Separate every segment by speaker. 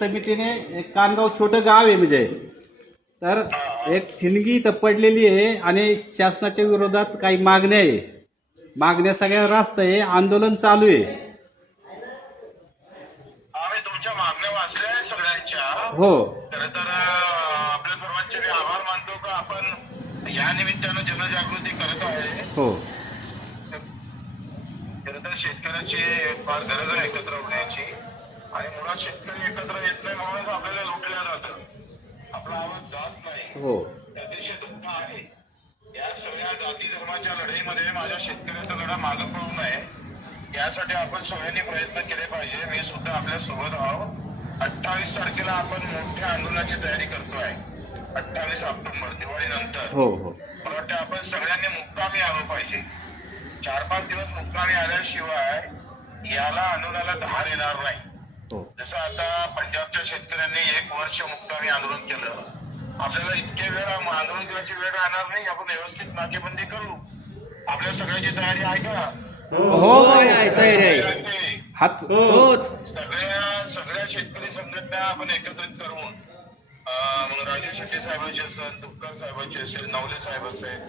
Speaker 1: समितीने एक कानगाव छोटं गाव आहे म्हणजे. तर एक ठिणगी इथं पडलेली आहे आणि शासनाच्या विरोधात काही मागण्या आहे. मागण्या सगळ्या रास्त आहे आंदोलन चालू आहे.
Speaker 2: आम्ही तुमच्या मागण्या वाचल्या सगळ्यांच्या.
Speaker 1: हो.
Speaker 2: खरं तर आपल्या सर्वांचे मी आभार मानतो का आपण या निमित्तानं जनजागृती करत आहे.
Speaker 1: हो.
Speaker 2: खरं तर शेतकऱ्याची फार गरज आहे एकत्र होण्याची. आणि मुळात शेतकरी एकत्र येत नाही म्हणूनच आपल्याला लुटल्या जातं. आपला आवाज जात नाही.
Speaker 1: हो.
Speaker 2: अतिशय दुःख आहे. या सगळ्या जाती धर्माच्या लढाईमध्ये माझ्या शेतकऱ्याचा लढा मागं पडू नये. यासाठी आपण सगळ्यांनी प्रयत्न केले पाहिजे. मी सुद्धा आपल्यासोबत आहोत अठ्ठावीस तारखेला आपण मोठ्या आंदोलनाची तयारी करतोय. अठ्ठावीस ऑक्टोबर दिवाळीनंतर.
Speaker 1: हो हो.
Speaker 2: मला वाटतं आपण सगळ्यांनी मुक्कामी आलो पाहिजे. चार पाच दिवस मुक्कामी आल्याशिवाय याला आंदोलनाला धार येणार नाही. जसं आता पंजाबच्या शेतकऱ्यांनी एक वर्ष मुक्कामी आंदोलन केलं. आपल्याला इतके वेळ आंदोलन करायची वेळ राहणार नाही. आपण व्यवस्थित नाकेबंदी करू. आपल्या सगळ्याची तयारी आहे का
Speaker 1: हो
Speaker 3: आहे तयारी आहे.
Speaker 2: आहे.
Speaker 1: हात
Speaker 3: हो
Speaker 2: सगळ्या सगळ्या शेतकरी संघटना आपण एकत्रित करून मग राजू शेट्टी साहेबांचे असेल दुक्कर साहेबांचे असेल नवले साहेब असेल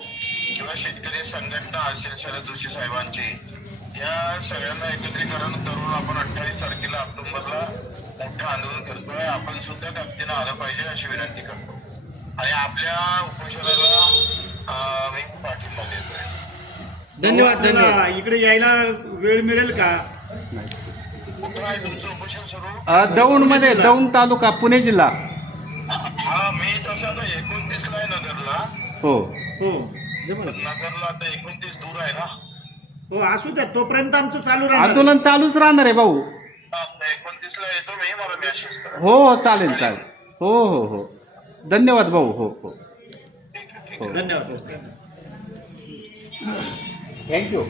Speaker 2: किंवा शेतकरी संघटना असेल शरद जोशी साहेबांची या सगळ्यांना एकत्रीकरण करून आपण ऑक्टोबरला मोठं आंदोलन करतोय. आपण सुद्धा ताकदीनं आलं पाहिजे अशी विनंती करतो. आणि आपल्या उपोषणाला मी पाठिंबा देतोय.
Speaker 3: धन्यवाद धन्यवाद.
Speaker 4: इकडे यायला वेळ मिळेल का?
Speaker 2: कुठं आहे तुमचं उपोषण सुरू?
Speaker 1: अ, दौंडमध्ये दौंड तालुका पुणे जिल्हा.
Speaker 2: हा मी तसं आता एकोणतीस ला आहे नगरला.
Speaker 1: हो.
Speaker 4: हो.
Speaker 2: नगरला आता एकोणतीस दूर आहे ना.
Speaker 4: हो असू द्या तोपर्यंत आमचं चालू राहणार.
Speaker 1: आंदोलन चालूच राहणार आहे भाऊ. हो हो चालेल चालेल. हो हो हो. धन्यवाद भाऊ हो हो.
Speaker 4: धन्यवाद
Speaker 1: थँक्यू